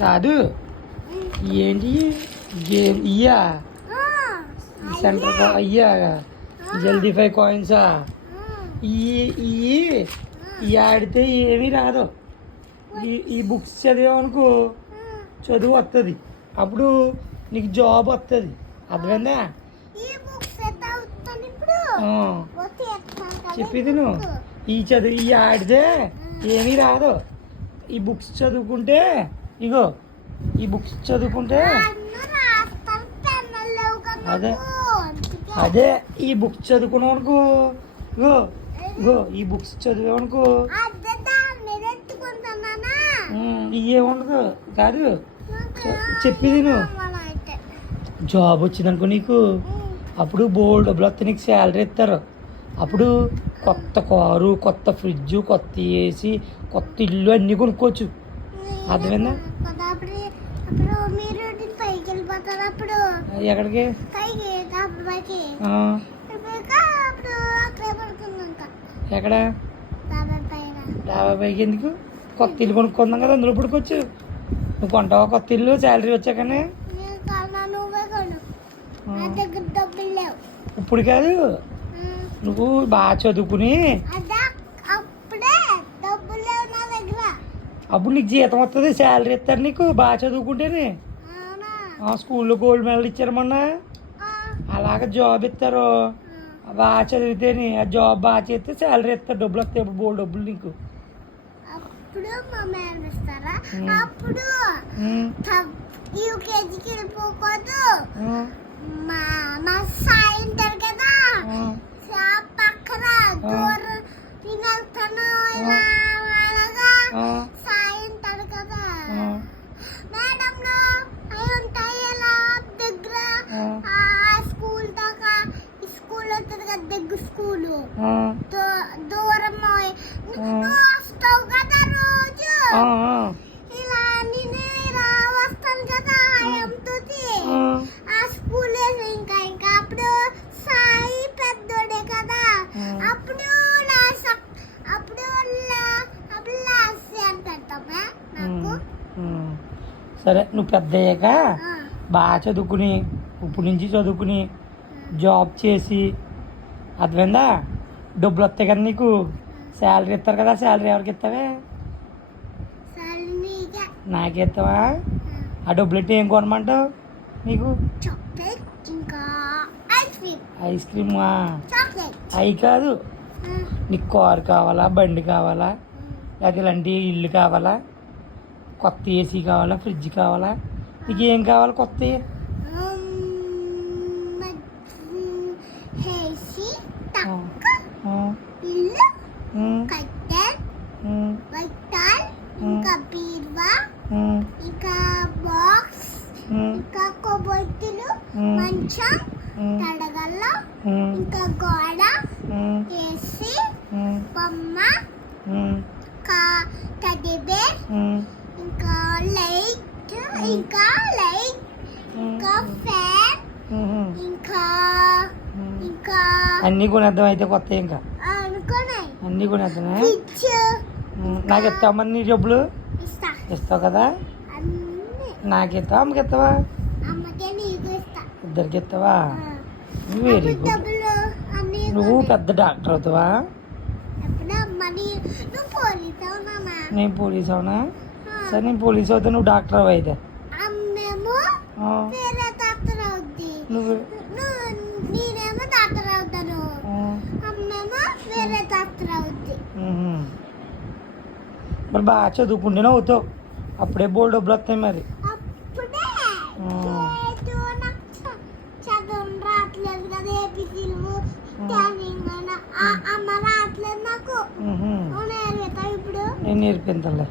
కాదు ఏంటి గేమ్ ఇయ్యా సెంటర్ అయ్యా జల్దీ 5 కాయిన్సా ఈ ఆడితే ఏమీ రాదు. ఈ బుక్స్ చదివామనుకో చదువు వస్తుంది, అప్పుడు నీకు జాబ్ వస్తుంది. అర్థమైందా? చెప్పింది నువ్వు ఈ ఆడితే ఏమీ రాదు. ఈ బుక్స్ చదువుకుంటే ఇగో ఈ బుక్స్ చదువుకుంటే అదే అదే ఈ బుక్స్ చదువుకున్నావు అనుకో ఇగో ఇగో ఈ బుక్స్ చదివామనుకో ఇవేముండదు. కాదు చెప్పింది నువ్వు జాబ్ వచ్చిందనుకో నీకు, అప్పుడు బోల్డ్ డబ్బులు వస్తే నీకు శాలరీ ఇస్తారు. అప్పుడు కొత్త కారు, కొత్త ఫ్రిడ్జ్, కొత్త ఏసీ, కొత్త ఇల్లు అన్నీ కొనుక్కోవచ్చు. అర్థమైందా? ఎక్కడికి? ఎక్కడ? డాబా పైకి ఎందుకు? కొత్త ఇల్లు కొనుక్కుందాం కదా, అందులో పడుకోవచ్చు. నువ్వు కొంటావా కొత్త ఇల్లు శాలరీ వచ్చాకనే? ఇప్పుడు కాదు, నువ్వు బాగా చదువుకుని అప్పుడు నీకు జీతం వస్తుంది, శాలరీ ఇస్తారు నీకు బాగా చదువుకుంటేనే. స్కూల్లో గోల్డ్ మెడల్ ఇచ్చారు మొన్న, అలాగ జాబ్ ఇస్తారు బాగా చదివితేనే. ఆ జాబ్ బాగా చేస్తే శాలరీ ఇస్తారు, డబ్బులు వస్తాయి. అప్పుడు బోల్డ్ డబ్బులు నీకు. యూకేజీకి వెళ్ళిపోకూడదు. మా సాయంత్రం కదా పక్కన దూరం తినెళ్తాను అలాగా సాయంత్రం కదా మేడంలో అవి ఉంటాయి ఇలా దగ్గర స్కూల్ దాకా స్కూల్ వస్తుంది కదా దగ్గర స్కూలు దూరం వస్తావు కదా రోజు ఇలా నేను ఇలా వస్తాను కదా ఆ స్కూల్ ఇంకా అప్పుడు సాయి పెద్దోడే కదా అప్పుడు అప్పుడు పెడతామా నాకు. సరే నువ్వు పెద్ద అయ్యాక బాగా చదువుకుని ఇప్పుడు నుంచి చదువుకుని జాబ్ చేసి అర్థమైందా, డబ్బులు వస్తాయి కదా నీకు, శాలరీ ఇస్తారు కదా. శాలరీ ఎవరికి ఇస్తావే? నాకే ఇస్తావా? ఆ డబ్బులు ఎట్టి ఏం కొనమంటావు నీకు? ఐస్ క్రీమా? అవి కాదు, నీకు కారు కావాలా, బండి కావాలా, లేకపోతే ఇలాంటి ఇల్లు కావాలా, కొత్త ఏసీ కావాలా, ఫ్రిడ్జ్ కావాలా, నీకు ఏం కావాలి కొత్త? ఇంకా బీర్వా, ఇంకా బాక్స్, ఇంకా కొబ్బొత్తులు, మంచం, తడగల్ల, ఇంకా గోడ, ఏసీ, బొమ్మ, టెడ్డీ బేర్, ఇంకా లైట్, ఇంకా ఫ్యాన్, ఇంకా ఇంకా అన్నీ కొనేద్దాం అయితే కొత్త. ఇంకా అనుకున్నాయి అన్నీ కొనేద్దాం. నాకు ఇస్తావు మరి నీ డబ్బులు? ఇస్తావు కదా. నాకు ఇస్తావా అమ్మకి ఇస్తావా? ఇద్దరికి ఇస్తావా? Very good. నువ్వు పెద్ద డాక్టర్ అవుతావా? నేను పోలీస్ అవునా? సరే నేను పోలీస్ అవుతా, నువ్వు డాక్టర్ అవు అయితే. నువ్వు నేనేమో డాక్టర్ అవుతాను, అమ్మేమో వేరే డాక్టర్ అవుద్ది. మరి బాగా చదువుకుంటేనే అవుతావు, అప్పుడే బోల్డ్ డబ్బులు వస్తాయి. మరి చదువు రావట్లేదు కదా, ఏపీసీలు అమ్మ రావట్లేదు నాకు. ఇప్పుడు నేను నేర్పించాలే.